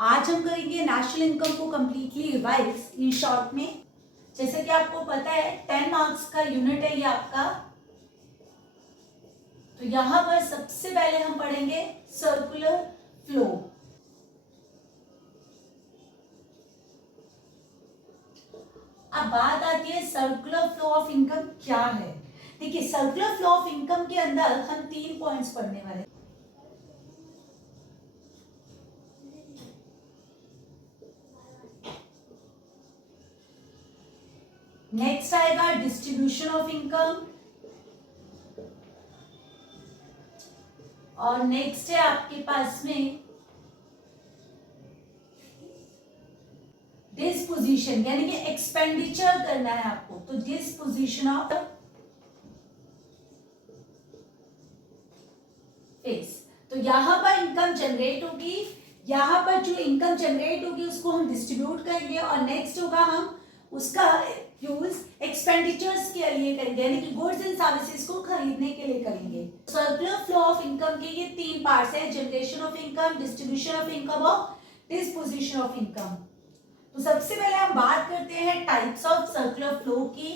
आज हम करेंगे नेशनल इनकम को कंप्लीटली रिवाइज इन शॉर्ट में। जैसे कि आपको पता है 10 मार्क्स का यूनिट है ये आपका। तो यहां पर सबसे पहले हम पढ़ेंगे सर्कुलर फ्लो। अब बात आती है सर्कुलर फ्लो ऑफ इनकम क्या है। देखिए सर्कुलर फ्लो ऑफ इनकम के अंदर हम 3 पॉइंट्स पढ़ने वाले। नेक्स्ट आएगा डिस्ट्रीब्यूशन ऑफ इनकम और नेक्स्ट है आपके पास में डिस्पोजिशन, यानी कि एक्सपेंडिचर करना है आपको। तो डिस्पोजिशन ऑफ फेस। तो यहां पर इनकम जनरेट होगी, यहां पर जो इनकम जनरेट होगी उसको हम डिस्ट्रीब्यूट करेंगे और नेक्स्ट होगा हम उसका यूज एक्सपेंडिचर्स के लिए करेंगे, यानी कि गुड्स एंड सर्विसेज को खरीदने के लिए करेंगे। सर्कुलर फ्लो ऑफ इनकम के ये 3 पार्ट्स हैं, generation of income, distribution of income और डिस्पोजिशन ऑफ इनकम। तो सबसे पहले हम बात करते हैं टाइप्स ऑफ सर्कुलर फ्लो की।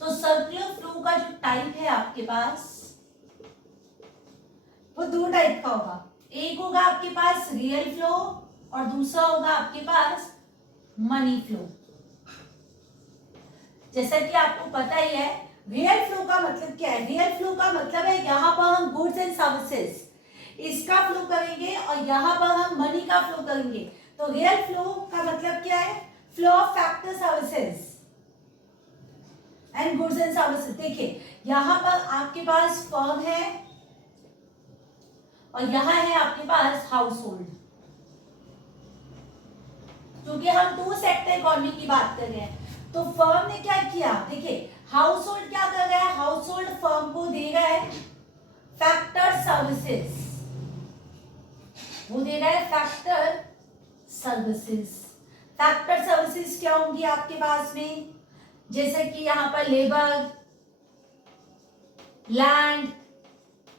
तो सर्कुलर फ्लो का जो टाइप है आपके पास वो 2 टाइप का होगा। एक होगा आपके पास रियल फ्लो और दूसरा होगा आपके पास मनी फ्लो। जैसा कि आपको पता ही है रियल फ्लो का मतलब क्या है। रियल फ्लो का मतलब है यहाँ पर हम गुड्स एंड सर्विसेज इसका फ्लो करेंगे और यहाँ पर हम मनी का फ्लो करेंगे। तो रियल फ्लो का मतलब क्या है, flow of factor services and goods and services. देखिए यहाँ पर आपके पास फर्म है और यहाँ है आपके पास हाउस होल्ड, क्योंकि हम 2 सेक्टर इकोनॉमी की बात कर रहे हैं। तो फर्म ने क्या किया, देखिए हाउस होल्ड क्या कर रहा है, हाउस होल्ड फर्म को दे रहा है फैक्टर सर्विसेज, वो दे रहा है फैक्टर सर्विसेज। फैक्टर सर्विसेज क्या होंगी आपके पास में, जैसे कि यहां पर लेबर, लैंड,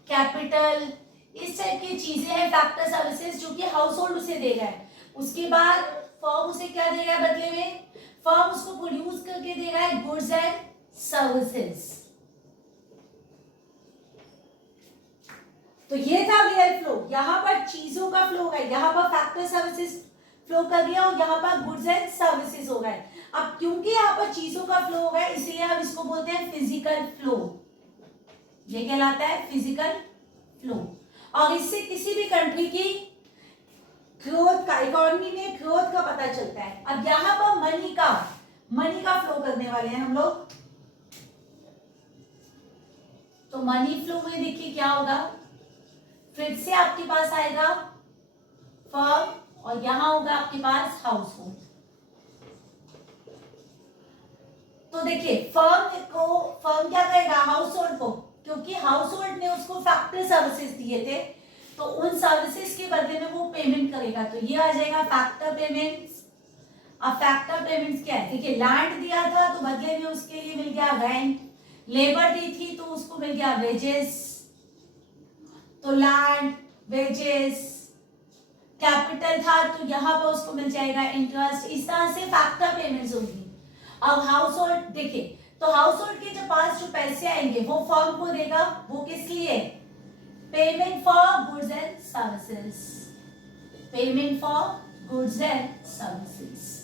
कैपिटल, इस टाइप की चीजें हैं फैक्टर सर्विसेज जो कि हाउस होल्ड उसे दे रहा है। उसके बाद फर्म उसे क्या दे रहा है बदले में, फर्म उसको प्रोड्यूस करके दे रहा है गुड्स एंड सर्विसेज। तो ये था रियल फ्लो, यहां पर चीजों का फ्लो है, यहां पर फैक्टर सर्विसेज फ्लो कर दिया और यहां पर गुड्स एंड सर्विसेज हो गए। अब क्योंकि यहां पर चीजों का फ्लो हो गया इसलिए हम इसको बोलते हैं फिजिकल फ्लो। ये कहलाता है फिजिकल फ्लो और इससे किसी भी कंट्री की ग्रोथ का, इकोनॉमी में ग्रोथ का पता चलता है। अब यहां पर मनी का फ्लो करने वाले हैं हम लोग। तो मनी फ्लो में देखिए क्या होगा, फिर से आपके पास आएगा फर्म और यहां होगा आपके पास हाउस होल्ड। तो देखिए फर्म क्या करेगा हाउस होल्ड को, क्योंकि हाउस होल्ड ने उसको फैक्टर सर्विसेज दिए थे तो उन सर्विसेज के बदले में वो पेमेंट करेगा। तो ये आ जाएगा फैक्टर पेमेंट्स। अब फैक्टर पेमेंट्स क्या है, देखिए लैंड दिया था तो बदले में उसके लिए मिल गया रेंट, लेबर दी थी तो उसको मिल गया वेजेस, तो लैंड, वेजेस, कैपिटल था तो यहां पर उसको मिल जाएगा इंटरेस्ट। इस तरह से फैक्टर पेमेंट्स होंगी। अब हाउस होल्ड देखिए, तो हाउस होल्ड के पास जो पैसे आएंगे वो फर्म को देगा, वो किस लिए, payment for goods and services, payment for goods and services.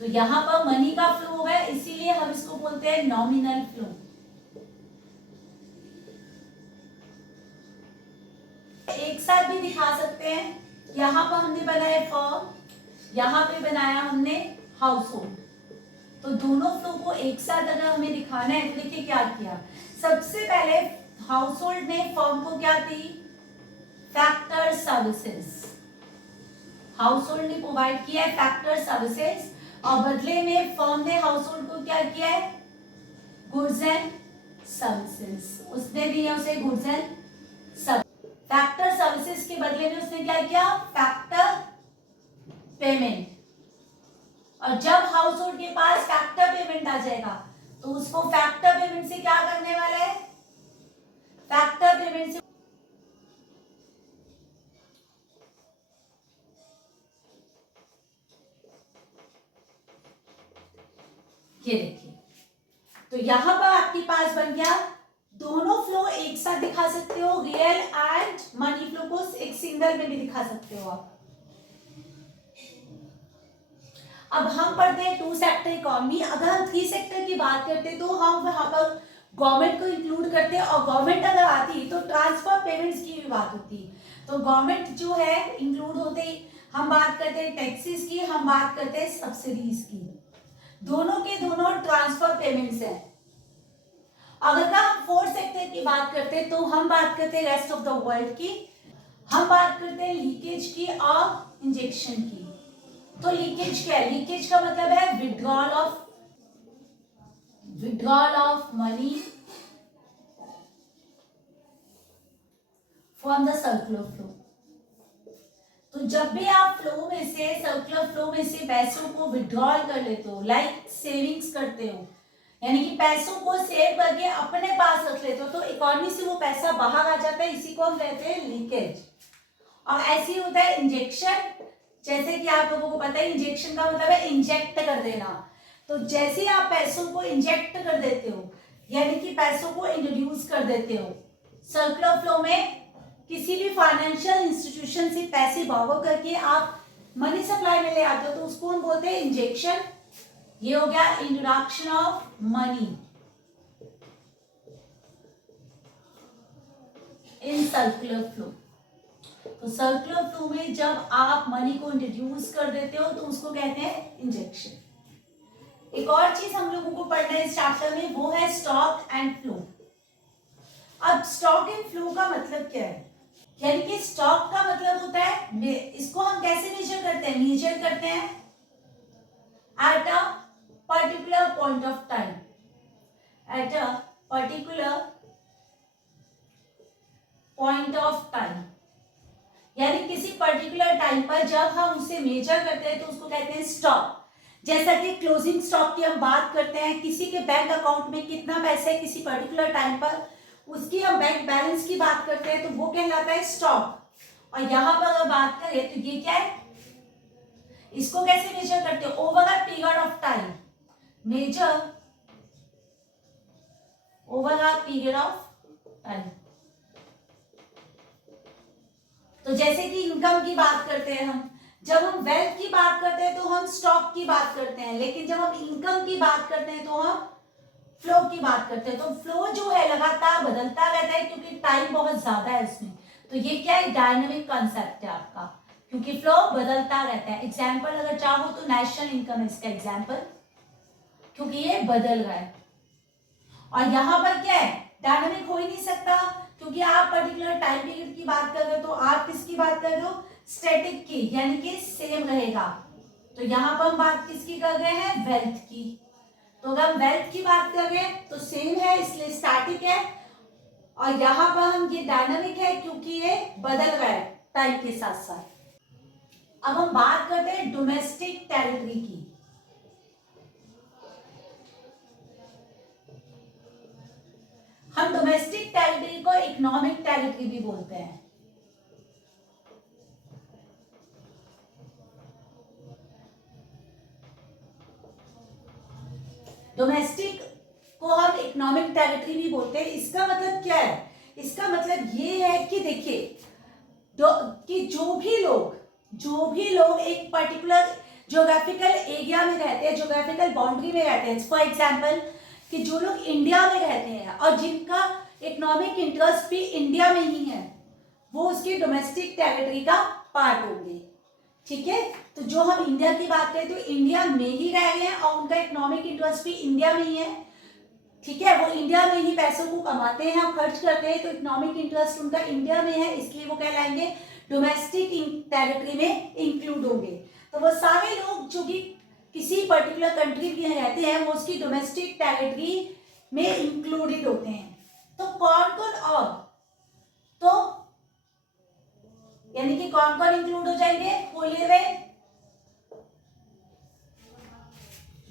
तो यहां पर मनी का फ्लो है इसीलिए हम इसको बोलते हैं नॉमिनल फ्लो। एक साथ भी दिखा सकते हैं, यहां पर हमने बनाया फर्म, यहां पे बनाया हमने हाउस होल्ड। तो दोनों फ्लो को एक साथ अगर हमें दिखाना है तो देखिए क्या किया, सबसे पहले हाउस होल्ड ने फर्म को क्या दी, फैक्टर सर्विसेज। हाउस होल्ड ने प्रोवाइड किया है फैक्टर सर्विसेज और बदले में फर्म ने हाउस होल्ड को क्या किया है, गुड्स एंड सर्विसेज। उसने दिया उसे गुड्स एंड फैक्टर सर्विसेज के बदले में उसने क्या किया, फैक्टर पेमेंट। और जब हाउस होल्ड के पास फैक्टर पेमेंट आ जाएगा तो उसको फैक्टर पेमेंट से क्या करने वाला है, फैक्टर पेमेंट से ये देखिए, तो यहां पर आपके पास बन गया, दोनों फ्लो एक साथ दिखा सकते हो, रियल एंड मनी फ्लो को एक सिंगल में भी दिखा सकते हो आप। अब हम पढ़ते हैं टू सेक्टर इकोनॉमी। अगर हम थ्री सेक्टर की बात करते हैं तो हम वहां पर गवर्नमेंट को इंक्लूड करते हैं, और गवर्नमेंट अगर आती तो ट्रांसफर पेमेंट्स की भी बात होती। तो गवर्नमेंट जो है इंक्लूड होते ही हम बात करते हैं टैक्सेस की, हम बात करते हैं सब्सिडीज की, दोनों के दोनों ट्रांसफर पेमेंट्स है। अगर हम फोर्थ सेक्टर की बात करते हैं तो हम बात करते हैं रेस्ट ऑफ द वर्ल्ड की, हम बात करते हैं लीकेज की और इंजेक्शन की। तो लीकेज क्या है? लीकेज का मतलब है withdrawal of money from the circular flow. तो जब भी आप फ्लो में से, सर्कुलर फ्लो में से पैसों को विड्रॉल कर लेते हो, लाइक सेविंग्स करते हो, यानी कि पैसों को सेव करके अपने पास रख लेते हो, तो इकोनॉमी से वो पैसा बाहर आ जाता है, इसी को हम कहते हैं लीकेज। और ऐसे ही होता है इंजेक्शन, जैसे कि आप लोगों को पता है इंजेक्शन का मतलब है इंजेक्ट कर देना। तो जैसे आप पैसों को इंजेक्ट कर देते हो, यानी कि पैसों को इंट्रोड्यूस कर देते हो सर्कुलर फ्लो में, किसी भी फाइनेंशियल इंस्टीट्यूशन से पैसे बोरो करके आप मनी सप्लाई में ले आते हो, तो उसको हम बोलते हैं इंजेक्शन। ये हो गया introduction of money in circular flow. तो सर्कुलर फ्लो में जब आप मनी को इंट्रोड्यूस कर देते हो तो उसको कहते हैं इंजेक्शन। एक और चीज हम लोगों को पढ़ना है इस चैप्टर में, वो है स्टॉक एंड फ्लो। अब स्टॉक एंड फ्लो का मतलब क्या है? यानी कि स्टॉक का मतलब होता है, इसको हम कैसे मेजर करते हैं? मेजर करते हैं at a particular point of time, at a particular point of time, यानी किसी पर्टिकुलर टाइम पर जब हम उसे मेजर करते हैं तो उसको कहते हैं स्टॉक। जैसा कि क्लोजिंग स्टॉक की हम बात करते हैं, किसी के बैंक अकाउंट में कितना पैसा है किसी पर्टिकुलर टाइम पर, उसकी हम बैंक बैलेंस की बात करते हैं तो वो कहलाता है स्टॉक। और यहां पर अगर बात करें तो ये क्या है, इसको कैसे मेजर करते हैं? Over a period of time, measure over a period of time. तो जैसे कि इनकम की बात करते हैं हम, जब हम वेल्थ की बात करते हैं तो हम स्टॉक की बात करते हैं, लेकिन जब हम इनकम की बात करते हैं तो हम फ्लो की बात करते हैं। तो फ्लो जो है लगातार बदलता रहता है क्योंकि टाइम बहुत ज्यादा है इसमें। तो ये क्या है? डायनामिक कॉन्सेप्ट है आपका, क्योंकि फ्लो बदलता रहता है। एग्जाम्पल अगर चाहो तो नेशनल इनकम है इसका एग्जाम्पल, क्योंकि ये बदल रहा है। और यहां पर क्या है? डायनामिक हो ही नहीं सकता, क्योंकि आप पर्टिकुलर टाइम पीरियड की बात कर रहे हो, तो आप किसकी बात कर रहे हो? स्टैटिक की, यानी कि सेम रहेगा। तो यहां पर हम बात किसकी कर रहे हैं? वेल्थ की। तो अगर हम वेल्थ की बात कर रहे हैं तो सेम है, इसलिए स्टैटिक है। और यहां पर हम ये डायनामिक है क्योंकि ये बदल रहा है टाइम के साथ साथ। अब हम बात करते हैं डोमेस्टिक टेरिटरी की। हम डोमेस्टिक टेरिटरी को इकोनॉमिक टेरिटरी भी बोलते हैं। डोमेस्टिक को हम इकोनॉमिक टेरिटरी भी बोलते हैं। इसका मतलब क्या है? इसका मतलब ये है कि देखिए कि जो भी लोग एक पर्टिकुलर ज्योग्राफिकल एरिया में रहते हैं, ज्योग्राफिकल बाउंड्री में रहते हैं, फॉर एग्जांपल कि जो लोग इंडिया में रहते हैं और जिनका इकोनॉमिक इंटरेस्ट भी इंडिया में ही है, वो उसकी डोमेस्टिक टेरिटरी का पार्ट होंगे। ठीक है, तो जो हम इंडिया की बात करें तो इंडिया में ही रह रहे हैं और उनका इकोनॉमिक इंटरेस्ट भी इंडिया में ही है। ठीक है, वो इंडिया में ही पैसों को कमाते हैं और खर्च करते हैं, तो इकोनॉमिक इंटरेस्ट उनका इंडिया में है, इसलिए वो कहलाएंगे डोमेस्टिक टेरिटरी में इंक्लूड होंगे। तो वो सारे लोग जो कि किसी पर्टिकुलर कंट्री में रहते हैं वो उसकी डोमेस्टिक टेरिटरी में इंक्लूडेड होते हैं। तो कौन कौन और, तो यानी कि कौन कौन इंक्लूड हो जाएंगे? बोलिए वे।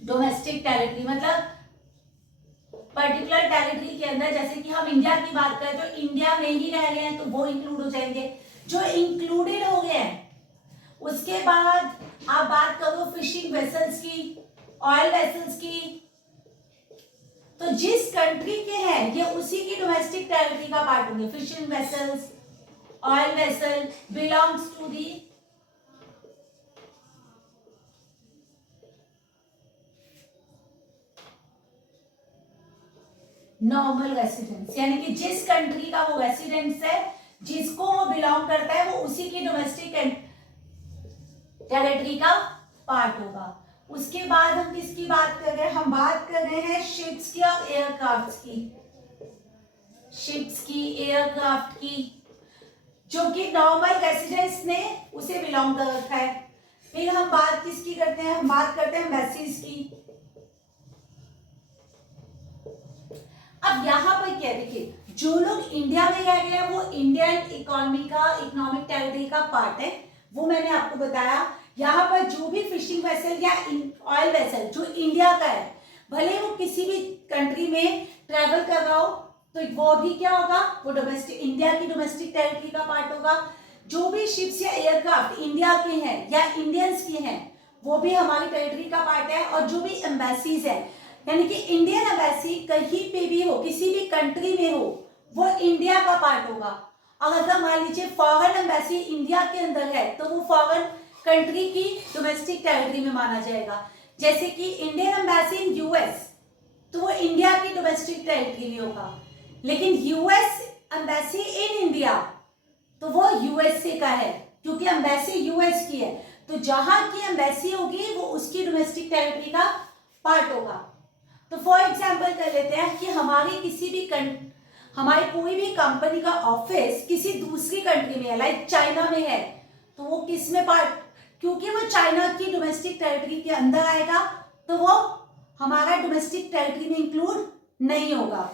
डोमेस्टिक टेरिटरी मतलब पर्टिकुलर टेरिटरी के अंदर, जैसे कि हम इंडिया की बात करें तो इंडिया में ही रह रहे हैं तो वो इंक्लूड हो जाएंगे, जो इंक्लूडेड हो गए हैं। उसके बाद आप बात करो फिशिंग वेसल्स की, ऑयल वेसल्स की, तो जिस कंट्री के हैं ये उसी की डोमेस्टिक टेरिटरी का पार्ट होंगे। Fishing vessels, oil vessel belongs to the normal residence, यानी कि जिस कंट्री का वो रेसिडेंस है, जिसको वो बिलोंग करता है, वो उसी की डोमेस्टिक टेरिटरी का पार्ट होगा। उसके बाद हम किसकी बात कर रहे हैं? हम बात कर रहे हैं शिप्स की और एयरक्राफ्ट की। शिप्स की, एयरक्राफ्ट की, जो कि नॉर्मल रेसिडेंस ने उसे बिलोंग कर रखा है। फिर हम बात किसकी करते हैं? हम बात करते हैं एम्बेसीज की। अब यहाँ पर क्या देखिए, जो लोग इंडिया में रह रहे हैं वो इंडियन इकोनॉमी का, इकोनॉमिक टेरिटरी का पार्ट है, वो मैंने आपको बताया। यहाँ पर जो भी फिशिंग वेसल या ऑयल वेसल जो इंडिया का है, भले वो किसी भी कंट्री में ट्रेवल कर रहा हो, तो वो भी क्या होगा? वो डोमेस्टिक, इंडिया की डोमेस्टिक टेरिटरी का पार्ट होगा। जो भी शिप्स या एयरक्राफ्ट इंडिया के हैं या इंडियंस के हैं, वो भी हमारी टेरिटरी का पार्ट है। और जो भी एम्बेसीज है, यानी कि इंडियन एम्बेसी कहीं पे भी हो, किसी भी कंट्री में हो, वो इंडिया का पार्ट होगा। और अगर मान लीजिए फॉरेन एम्बेसी इंडिया के अंदर है, तो वो फॉरेन कंट्री की डोमेस्टिक टेरिटरी में माना जाएगा। जैसे कि इंडियन एम्बेसी इन यूएस, तो वो इंडिया की डोमेस्टिक टेरिटरी में होगा। लेकिन यूएस एम्बेसी इन इंडिया, तो वो यूएसए का है, क्योंकि एम्बेसी यूएस की है। तो जहां की एम्बेसी होगी वो उसकी डोमेस्टिक टेरिटरी का पार्ट होगा। तो फॉर एग्जाम्पल कर लेते हैं कि हमारी कोई भी कंपनी का ऑफिस किसी दूसरी कंट्री में है, लाइक चाइना में है, तो वो किस में पार्ट, क्योंकि वो चाइना की डोमेस्टिक टेरिटरी के अंदर आएगा, तो वो हमारा डोमेस्टिक टेरिटरी में इंक्लूड नहीं होगा।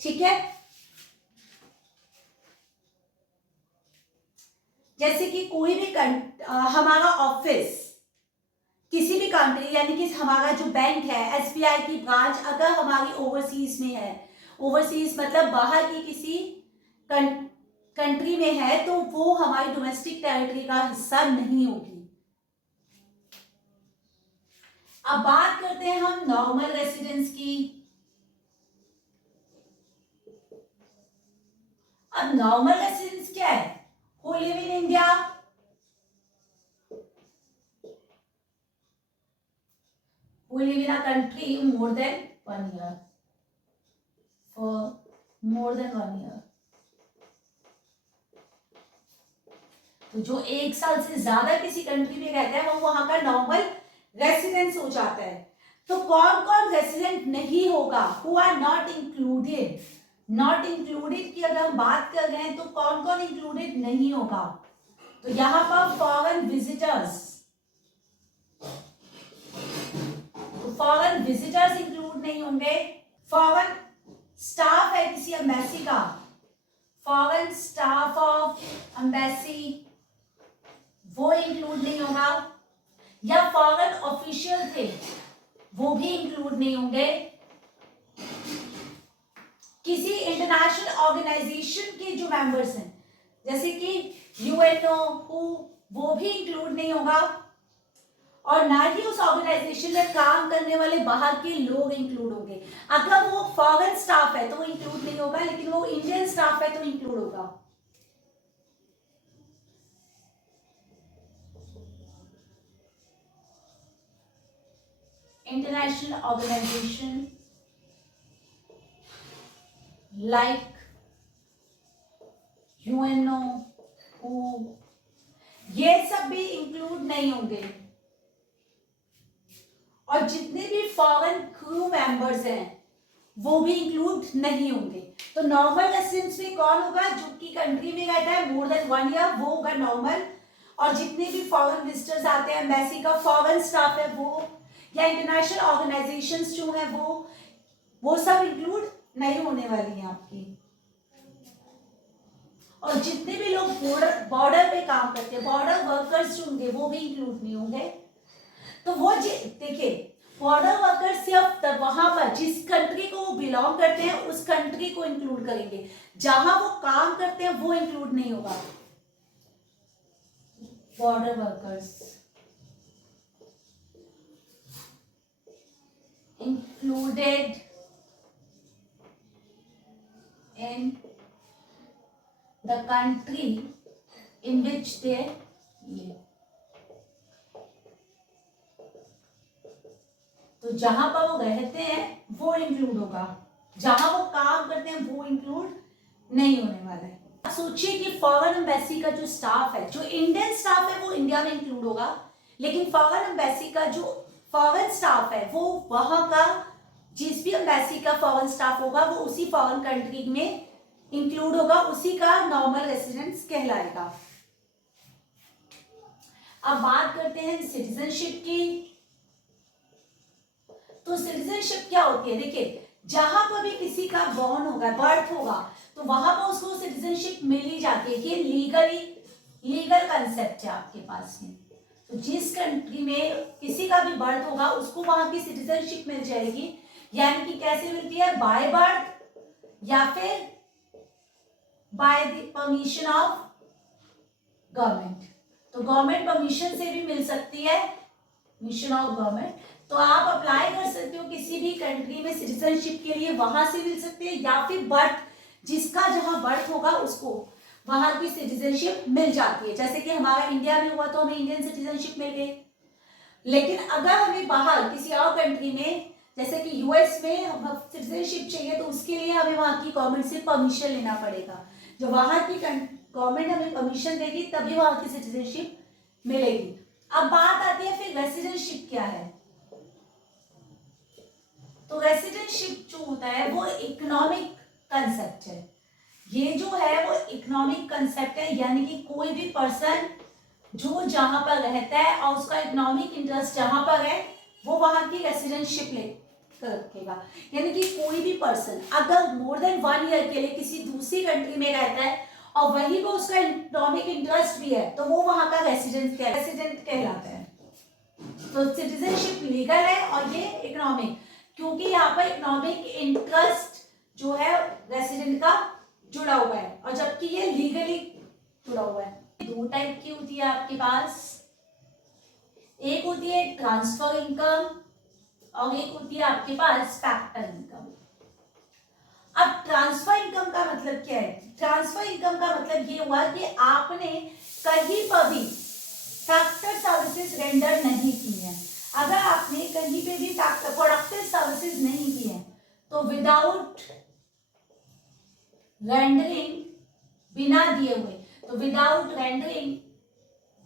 ठीक है, जैसे कि कोई भी हमारा ऑफिस किसी भी कंट्री, यानी कि हमारा जो बैंक है, एसबीआई की ब्रांच अगर हमारी ओवरसीज में है, ओवरसीज मतलब बाहर की किसी कंट्री में है, तो वो हमारी डोमेस्टिक टेरिटरी का हिस्सा नहीं होगी। अब बात करते हैं हम नॉर्मल रेसिडेंस की। अब नॉर्मल रेसिडेंस क्या है? Who live in India, who live in a country more than 1 year, for more than 1 year। तो जो 1 साल से ज्यादा किसी कंट्री में रहते हैं, वो वहां का नॉर्मल रेसिडेंस हो जाता है। तो कौन कौन रेसिडेंट नहीं होगा? Who are not included. Not included की अगर हम बात कर रहे हैं, तो कौन कौन इंक्लूडेड नहीं होगा? तो यहां पर foreign visitors, foreign visitors include नहीं होंगे। फॉरेन स्टाफ है किसी एम्बेसी का, फॉरेन स्टाफ ऑफ एम्बेसी, वो इंक्लूड नहीं होगा। या फॉरेन ऑफिशियल थे, वो भी इंक्लूड नहीं होंगे। किसी इंटरनेशनल ऑर्गेनाइजेशन के जो मेंबर्स हैं, जैसे कि यूएनओ, वो भी इंक्लूड नहीं होगा। और ना ही उस ऑर्गेनाइजेशन में काम करने वाले बाहर के लोग इंक्लूड होंगे। अगर वो फॉरेन स्टाफ है तो वो इंक्लूड नहीं होगा, लेकिन वो इंडियन स्टाफ है तो इंक्लूड होगा। इंटरनेशनल ऑर्गेनाइजेशन लाइक यूएनओ, ये सब भी इंक्लूड नहीं होंगे। और जितने भी फॉरेन क्रू मेंबर्स हैं वो भी इंक्लूड नहीं होंगे। तो नॉर्मल रेसिडेंस में कौन होगा? जो कि कंट्री में रहता है मोर देन 1 ईयर, वो होगा नॉर्मल। और जितने भी फॉरेन विजिटर्स आते हैं, एम्बेसी का फॉरेन स्टाफ है वो, या इंटरनेशनल ऑर्गेनाइजेशंस जो है वो सब इंक्लूड नहीं होने वाली हैं आपकी। और जितने भी लोग बॉर्डर पे काम करते हैं, बॉर्डर वर्कर्स जो होंगे, वो भी इंक्लूड नहीं होंगे। तो वो देखिए, बॉर्डर वर्कर सिर्फ वहां पर जिस कंट्री को वो बिलोंग करते हैं उस कंट्री को इंक्लूड करेंगे, जहां वो काम करते हैं वो इंक्लूड नहीं होगा। Border workers include included in the country in which they live. तो जहां पर वो रहते हैं वो इंक्लूड होगा, जहां वो काम करते हैं वो इंक्लूड नहीं होने वाला है। सोचिए कि फॉरेन एम्बेसी का जो स्टाफ है, जो इंडियन स्टाफ है वो इंडिया में इंक्लूड होगा, लेकिन फॉरेन एम्बेसी का जो फॉरेन स्टाफ है वो वहां का, जिस भी एम्बेसी का फॉरेन स्टाफ होगा वो उसी फॉरेन कंट्री में इंक्लूड होगा, उसी का नॉर्मल रेसिडेंस कहलाएगा। अब बात करते हैं सिटीजनशिप की। तो सिटीजनशिप क्या होती है? देखिए, जहां पर भी किसी का बॉर्न होगा, बर्थ होगा, तो वहां पर उसको सिटीजनशिप मिल ही जाती है। ये लीगल कंसेप्ट है आपके पास में। तो जिस कंट्री में किसी का भी बर्थ होगा उसको वहां की सिटीजनशिप मिल जाएगी। यानी कि कैसे मिलती है? बाय बर्थ या फिर by the permission of government. तो गवर्नमेंट परमिशन से भी मिल सकती है, परमिशन ऑफ गवर्नमेंट। तो आप अप्लाई कर सकते हो किसी भी कंट्री में सिटीजनशिप के लिए, वहां से मिल सकती है, या फिर बर्थ, जिसका जहां बर्थ होगा उसको वहां की सिटीजनशिप मिल जाती है। जैसे कि हमारा इंडिया में हुआ तो हमें इंडियन सिटीजनशिप मिल गई। लेकिन अगर हमें बाहर किसी और कंट्री में, जैसे कि यूएस में सिटीजनशिप चाहिए, तो उसके लिए हमें वहां की गवर्नमेंट से परमिशन लेना पड़ेगा। जो वहां की गवर्नमेंट हमें परमिशन देगी तभी वहां की सिटीजनशिप मिलेगी। अब बात आती है फिर रेसिडेंटशिप क्या है। तो रेसिडेंटशिप जो होता है वो इकोनॉमिक कंसेप्ट है। ये जो है वो इकोनॉमिक कंसेप्ट है, यानी कि कोई भी पर्सन जो जहां पर रहता है और उसका इकोनॉमिक इंटरेस्ट जहां पर है वो वहां की रेसिडेंटशिप ले रखेगा। यानी कि कोई भी पर्सन अगर मोर देन 1 ईयर के लिए किसी दूसरी कंट्री में रहता है और वहीं पर उसका इकोनॉमिक इंटरेस्ट भी है तो वो वहां का रेसिडेंट कहलाता है। तो सिटीजनशिप लीगल है और ये इकोनॉमिक, क्योंकि यहाँ पर इकोनॉमिक इंटरेस्ट जो है रेसिडेंट का जुड़ा हुआ है, और जबकि ये लीगली जुड़ा हुआ है। 2 टाइप की होती है आपके पास, एक होती है ट्रांसफर इनकम और एक होती है आपके पास फैक्टर इनकम। अब ट्रांसफर इनकम का मतलब क्या है? ट्रांसफर इनकम का मतलब ये हुआ कि आपने कहीं पर भी फैक्टर सर्विसेज रेंडर नहीं की है। अगर आपने कहीं पे भी फैक्टर प्रोडक्टिव सर्विसेज नहीं की है तो विदाउट रेंडरिंग, बिना दिए हुए, तो विदाउट रेंडरिंग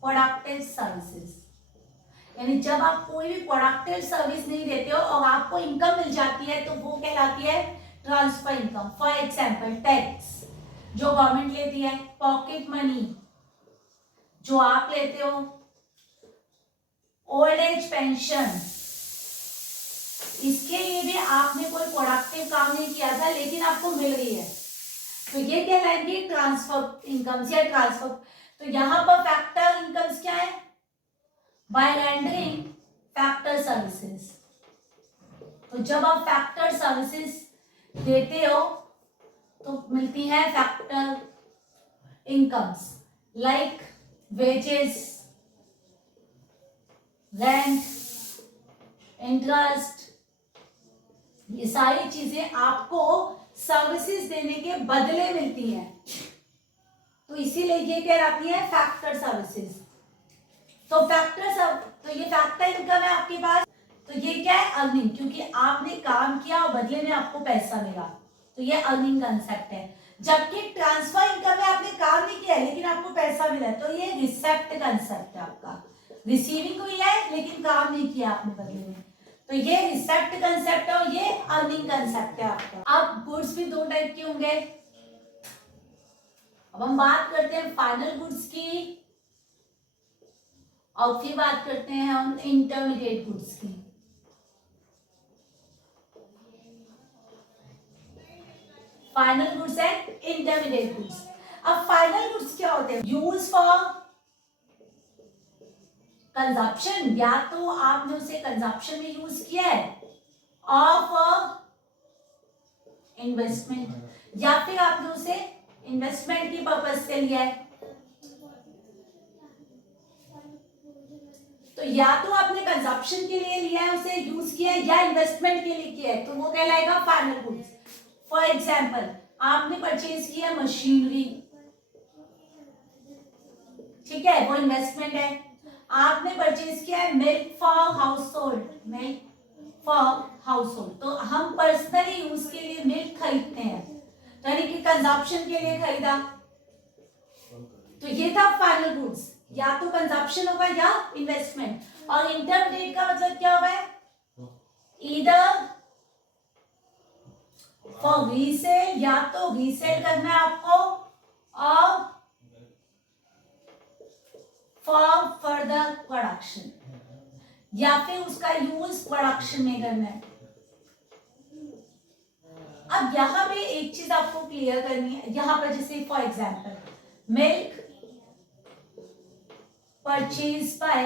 प्रोडक्टिव सर्विसेज, यानी जब आप कोई भी प्रोडक्टिव सर्विस नहीं देते हो और आपको इनकम मिल जाती है तो वो कहलाती है transfer income. For example tax जो गवर्नमेंट लेती है, पॉकेट मनी जो आप लेते हो, ओल्ड एज पेंशन, इसके लिए भी आपने कोई प्रोडक्टिव काम नहीं किया था लेकिन आपको मिल रही है, तो ये कहलाएंगे ट्रांसफर इनकम्स या ट्रांसफर। तो यहां पर फैक्टर इनकम्स क्या है? By rendering factor services. तो जब आप फैक्टर सर्विसेज देते हो तो मिलती है factor incomes, like wages, rent, interest, ये सारी चीजें आपको सर्विसेज देने के बदले मिलती हैं, तो इसीलिए ये कहलाती है फैक्टर सर्विसेज। तो ये फैक्टर इनकम है आपके पास, तो ये क्या है? अर्निंग, क्योंकि आपने काम किया और बदले में आपको पैसा मिला, तो ये अर्निंग कंसेप्ट है। जबकि ट्रांसफर इनकम में आपने काम नहीं किया लेकिन आपको पैसा मिला, तो ये रिसेप्ट कंसेप्ट है आपका। रिसीविंग हुई है लेकिन काम नहीं किया आपने बदले में, तो ये रिसेप्ट कंसेप्ट है और ये अर्निंग कंसेप्ट है आपका। अब गुड्स भी 2 टाइप के होंगे। अब हम बात करते हैं फाइनल गुड्स की और फिर बात करते हैं हम इंटरमीडिएट गुड्स की। Final goods and intermediate goods. अब फाइनल गुड्स क्या होते हैं? यूज फॉर कंजप्शन, या तो आपने उसे कंजप्शन में यूज किया है, और फॉर इन्वेस्टमेंट, या फिर आपने उसे इन्वेस्टमेंट की पर्पज से लिया है। तो या तो आपने कंजप्शन के लिए लिया है, उसे यूज किया है, या इन्वेस्टमेंट के लिए किया है, तो वो कहलाएगा फाइनल गुड्स। फॉर एग्जाम्पल, आपने परचेज किया मशीनरी, ठीक है, वो इन्वेस्टमेंट है। आपने परचेज किया है milk for house hold, milk for house hold, तो हम पर्सनली यूज के लिए मिल्क खरीदते हैं, तो यानी कि कंजप्शन के लिए खरीदा, तो ये था फाइनल गुड्स। या तो कंजप्शन होगा या इन्वेस्टमेंट। और इंटरमीडिएट का मतलब क्या हुआ है? ईदर फॉर रीसेल, या तो रीसेल करना है आपको, और फॉर फर्दर प्रोडक्शन, या फिर उसका यूज प्रोडक्शन में करना है। अब यहां पे एक चीज आपको क्लियर करनी है, यहां पर जैसे for example milk purchase by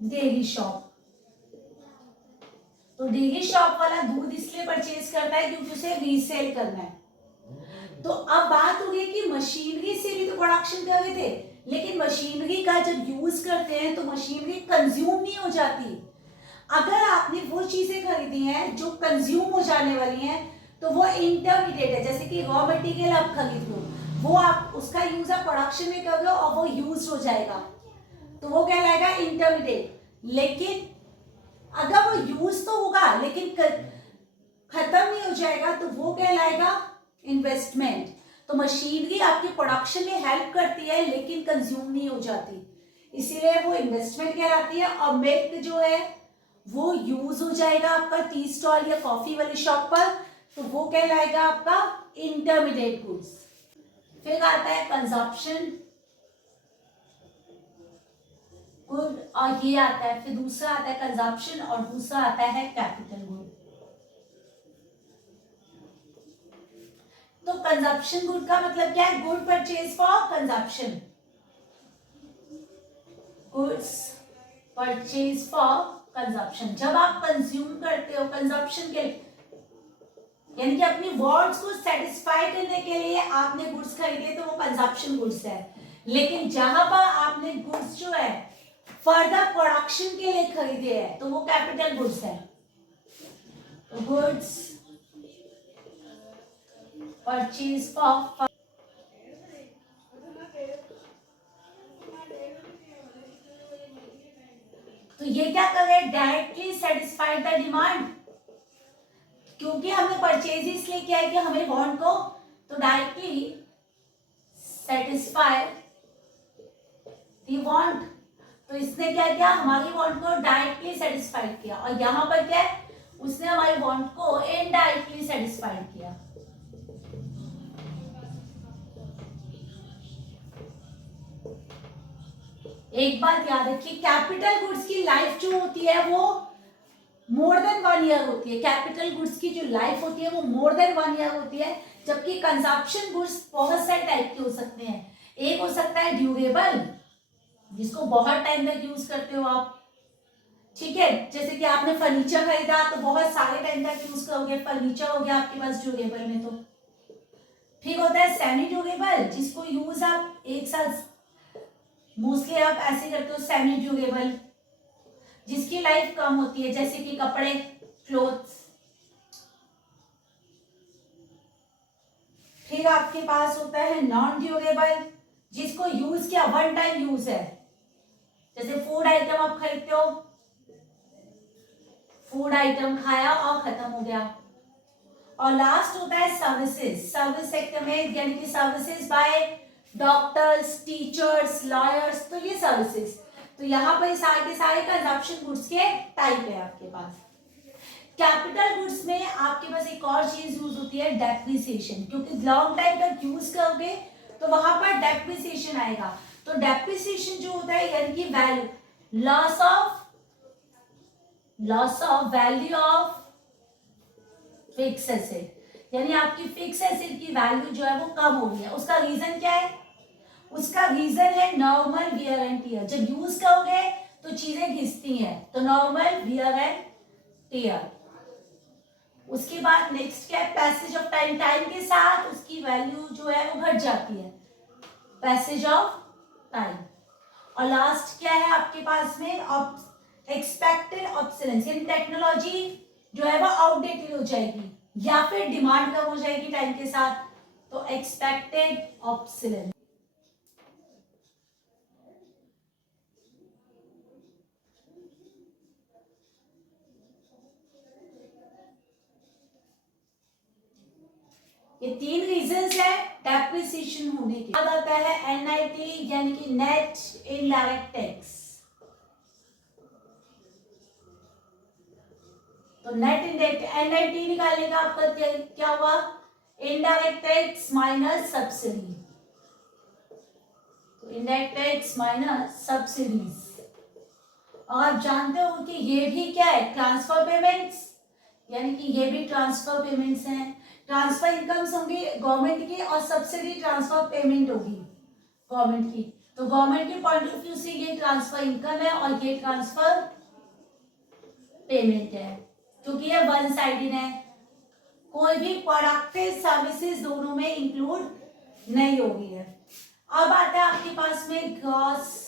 dairy shop, तो डेयरी शॉप वाला दूध इसलिए परचेज करता है क्योंकि उसे रीसेल करना है। तो अब बात हो गई कि मशीनरी से भी तो प्रोडक्शन कर रहे थे, लेकिन मशीनरी का जब यूज करते हैं तो मशीनरी कंज्यूम नहीं हो जाती। अगर आपने वो चीजें खरीदी हैं जो कंज्यूम हो जाने वाली हैं, तो वो इंटरमीडिएट है। जैसे कि रॉ मटेरियल आप खरीद लो, वो आप उसका यूज आप प्रोडक्शन में कर लो और वो यूज हो जाएगा, तो वो कहलाएगा इंटरमीडिएट। लेकिन अगर वो यूज तो होगा लेकिन खत्म नहीं हो जाएगा, तो वो कहलाएगा इन्वेस्टमेंट। तो मशीनरी आपकी प्रोडक्शन में हेल्प करती है लेकिन कंज्यूम नहीं हो जाती, इसीलिए वो इन्वेस्टमेंट कहलाती है। और मिल्क जो है वो यूज हो जाएगा आपका टी स्टॉल या कॉफी वाली शॉप पर, तो वो कहलाएगा आपका इंटरमीडिएट गुड्स। फिर आता है कंजप्शन गुड, और ये आता है, फिर दूसरा आता है कंजप्शन, और दूसरा आता है कैपिटल गुड। तो कंजप्शन गुड का मतलब क्या है? Good purchase for consumption, goods purchase for consumption. जब आप कंज्यूम करते हो कंजप्शन के लिए, यानी कि अपनी वांट्स को सेटिस्फाई करने के लिए आपने गुड्स खरीदे, तो वो कंजप्शन गुड्स है। लेकिन जहां पर आपने गुड्स जो है फर्दर प्रोडक्शन के लिए खरीदे हैं, तो वो कैपिटल गुड्स है। तो गुड्स परचेज फॉर, तो ये क्या कर रहे हैं? डायरेक्टली सेटिस्फाइड द डिमांड, क्योंकि हमने परचेज इसलिए किया है कि हमें वांट को तो डायरेक्टली सेटिस्फाई द वांट, तो इसने क्या किया? हमारी वांट को डायरेक्टली सेटिस्फाइड किया। और यहां पर क्या है? उसने हमारी वांट को इनडायरेक्टली सेटिस्फाइड किया। एक बात याद रखिए, कैपिटल गुड्स की लाइफ जो होती है वो मोर देन 1 ईयर होती है। कैपिटल गुड्स की जो लाइफ होती है वो मोर देन 1 ईयर होती है, जबकि कंजप्शन गुड्स बहुत सारे टाइप के हो सकते हैं। एक हो सकता है ड्यूरेबल, जिसको बहुत टाइम तक यूज करते हो आप, ठीक है, जैसे कि आपने फर्नीचर खरीदा तो बहुत सारे टाइम तक यूज करोगे, फर्नीचर हो गया आपके पास ड्यूरेबल में। तो ठीक होता है सेमी ड्यूरेबल, जिसको यूज आप एक साल, मोस्टली आप ऐसे करते हो सेमी ड्यूरेबल, जिसकी लाइफ कम होती है, जैसे कि कपड़े, क्लोथ्स। फिर आपके पास होता है नॉन ड्यूरेबल, जिसको यूज किया, वन टाइम यूज है, जैसे फूड आइटम आप खरीदते हो, फूड आइटम खाया और खत्म हो गया। और लास्ट होता है सर्विसेज, सर्विस सेक्टर में, यानी कि services by doctors, teachers, lawyers, तो ये सर्विसेज। तो यहाँ पर सारे के सारे कंजप्शन गुड्स के टाइप है आपके पास। कैपिटल गुड्स में आपके पास एक और चीज यूज होती है, डेप्रिसिएशन, क्योंकि लॉन्ग टाइम तक यूज करोगे तो वहां पर डेप्रिसिएशन आएगा। तो डेप्रिसिएशन जो होता है, यानी कि value, loss of value of fix asset, यानी आपकी फिक्स एसेट की वैल्यू जो है वो कम हो गई है। उसका रीजन क्या है? उसका रीजन है नॉर्मल वियर एंड टियर। जब यूज करोगे तो चीजें घिसती हैं, तो नॉर्मल वियर एंड टियर। उसके बाद नेक्स्ट क्या है? पैसेज ऑफ टाइम, टाइम के साथ उसकी वैल्यू जो है वो घट जाती है, पैसेज ऑफ टाइम। और लास्ट क्या है आपके पास में, एक्सपेक्टेड ऑब्सोलेंस, यानी टेक्नोलॉजी जो है वो आउटडेटेड हो जाएगी या फिर डिमांड कम हो जाएगी टाइम के साथ, तो एक्सपेक्टेड ऑब्सोलेंस। ये 3 रीजंस है डेप्रिसिएशन होने के। बाद आता है एनआईटी यानी कि नेट इनडायरेक्ट टैक्स। तो नेट इनडायरेक्ट एनआईटी निकालने का आपका क्या हुआ, इनडायरेक्ट टैक्स माइनस सब्सिडी। तो इनडायरेक्ट टैक्स माइनस सब्सिडीज। और आप जानते हो कि ये भी क्या है, ट्रांसफर पेमेंट्स, यानी कि ये भी ट्रांसफर पेमेंट्स हैं। ट्रांसफर इनकम्स होंगी गवर्नमेंट की और सब्सिडी ट्रांसफर पेमेंट होगी गवर्नमेंट की। तो गवर्नमेंट के पॉइंट ऑफ व्यू से ये ट्रांसफर इनकम है और ये ट्रांसफर पेमेंट है, क्योंकि ये वन साइडेड है। कोई भी प्रोडक्टिव सर्विसेज दोनों में इंक्लूड नहीं होगी है। अब आता है आपके पास में ग्रॉस।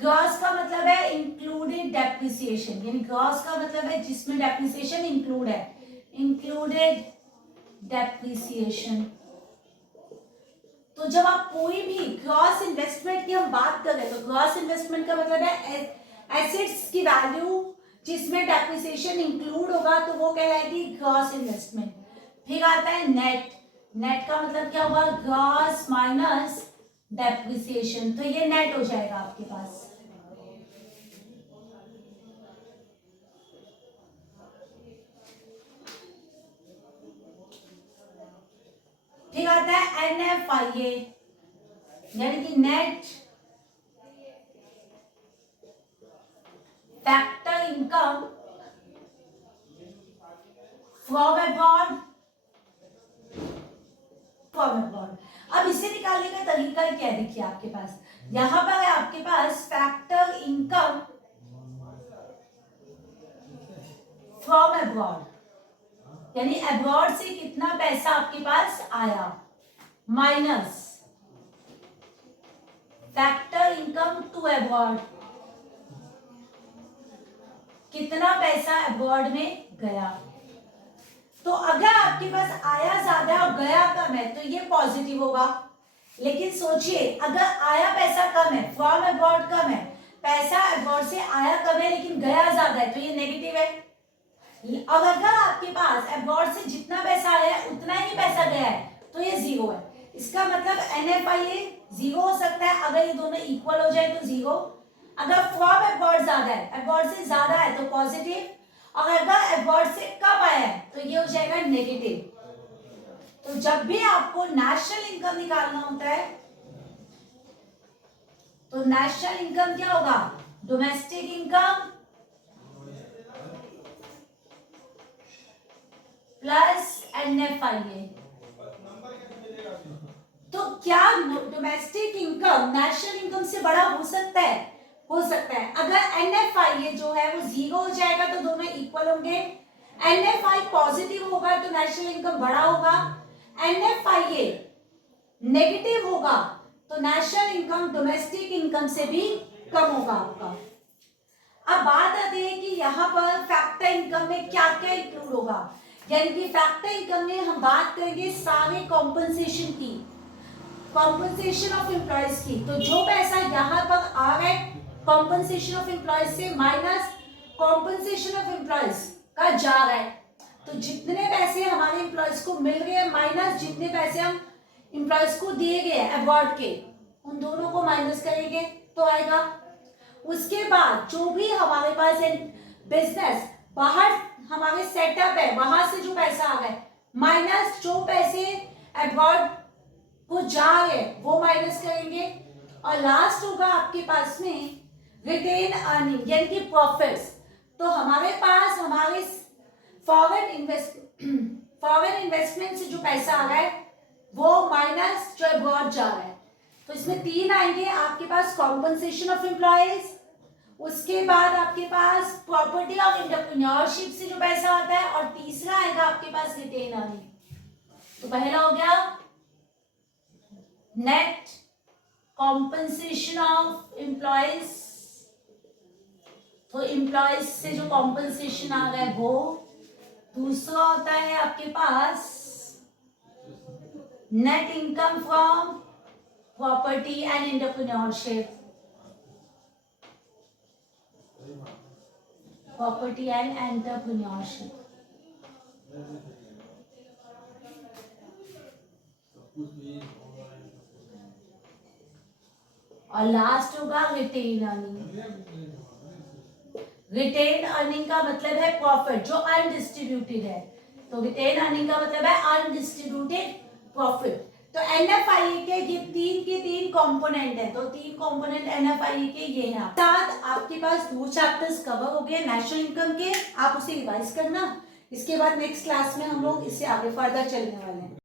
ग्रॉस का मतलब है इंक्लूडेड डेप्रिसिएशन, यानी ग्रॉस का मतलब है जिसमें डेप्रिसिएशन इंक्लूड है, इंक्लूडेड डेप्रिसिएशन। तो जब आप कोई भी ग्रॉस इन्वेस्टमेंट की हम बात कर रहे हैं, तो ग्रॉस इन्वेस्टमेंट का मतलब है एसेट्स की वैल्यू जिसमें डेप्रिसिएशन इंक्लूड होगा, तो वो कहलाएगी ग्रॉस इन्वेस्टमेंट। फिर आता है नेट। नेट का मतलब क्या हुआ, ग्रॉस माइनस डेप्रिसिएशन। तो ये नेट हो जाएगा आपके पास। फिर आता है एनएफआईए, यानी कि net factor income from abroad. अब इसे निकालने का तरीका क्या है, देखिए आपके पास यहां पर है आपके पास फैक्टर इनकम फ्रॉम अब्रॉड, यानी अब्रॉड से कितना पैसा आपके पास आया, minus factor income to abroad, कितना पैसा अब्रॉड में गया। तो अगर आपके पास आया ज्यादा और गया कम है तो ये पॉजिटिव होगा। लेकिन सोचिए अगर आया पैसा कम है, फ्रॉम अब्रॉड कम है, पैसा अब्रॉड से आया कम है लेकिन गया ज्यादा है, तो ये नेगेटिव है। और अगर आपके पास अब्रॉड से जितना पैसा आया है उतना ही पैसा गया है, तो ये जीरो है। इसका मतलब एनएफआईए जीरो हो सकता है अगर ये दोनों इक्वल हो जाए तो जीरो। अगर फ्रॉम अब्रॉड ज्यादा है, अब्रॉड से ज्यादा है तो पॉजिटिव, और अगर अब्रॉड से कम आया है तो ये हो जाएगा नेगेटिव। तो जब भी आपको नेशनल इनकम निकालना होता है तो नेशनल इनकम क्या होगा, डोमेस्टिक इनकम प्लस एनएफआईए। तो क्या डोमेस्टिक इनकम नेशनल इनकम से बड़ा हो सकता है, हो सकता है। अगर एनएफआईए जो है वो जीरो हो जाएगा तो दोनों इक्वल होंगे। एनएफआई पॉजिटिव होगा तो नेशनल इनकम बड़ा होगा, एनएफआईए नेगेटिव होगा तो नेशनल इनकम डोमेस्टिक इनकम से भी कम होगा आपका। अब बात आती है कि यहाँ पर फैक्टर इनकम में क्या क्या इंक्लूड होगा, यानी कि फैक्टर इनकम में हम बात करेंगे सारे कॉम्पनसेशन की, कॉम्पनसेशन ऑफ एम्प्लॉयज की। तो जो पैसा यहाँ पर आ रहा है कॉम्पनसेशन ऑफ एम्प्लॉयज से माइनस कॉम्पनसेशन ऑफ एम्प्लॉयज का जा रहा है, तो जितने पैसे हमारे एम्प्लॉयज को मिल रहे हैं माइनस जितने पैसे हम एम्प्लॉयज को दिए गए अवार्ड के, उन दोनों को माइनस करेंगे तो आएगा। उसके बाद जो भी हमारे पास बिजनेस बाहर हमारे सेटअप है वहां से जो पैसा आ रहा है माइनस जो पैसे अवार्ड को जा रहे हैं वो माइनस करेंगे। और लास्ट होगा आपके पास में रिटेन अर्निंग यानी कि प्रॉफिट्स। तो हमारे पास हमारे फॉरेन इन्वेस्टमेंट से जो पैसा आ रहा है वो माइनस जो अब्रॉड जा रहा है। तो इसमें तीन आएंगे आपके पास, कॉम्पनसेशन ऑफ एम्प्लॉयज, उसके बाद आपके पास प्रॉपर्टी ऑफ एंटरप्रेन्योरशिप से जो पैसा आता है, और तीसरा आएगा आपके पास रिटेन अर्निंग। तो पहला हो गया नेट कॉम्पनसेशन ऑफ एम्प्लॉयज, तो एम्प्लॉयज से जो कॉम्पनसेशन आ रहा है वो। दूसरा होता है आपके पास net income from property and entrepreneurship, property and entrepreneurship. और लास्ट होगा रिटेन अर्निंग। रिटेन अर्निंग का मतलब है प्रॉफिट जो अनडिस्ट्रीब्यूटेड है, तो रिटेन अर्निंग का मतलब है अनडिस्ट्रीब्यूटेड प्रॉफिट। तो एनएफआई के ये तीन के तीन कंपोनेंट है, तो तीन कंपोनेंट एनएफआई के ये हैं। साथ आपके पास 2 चैप्टर्स कवर हो गए नेशनल इनकम के, आप उसे रिवाइज करना। इसके बाद नेक्स्ट क्लास में हम लोग इससे आगे फर्दर चलने वाले हैं।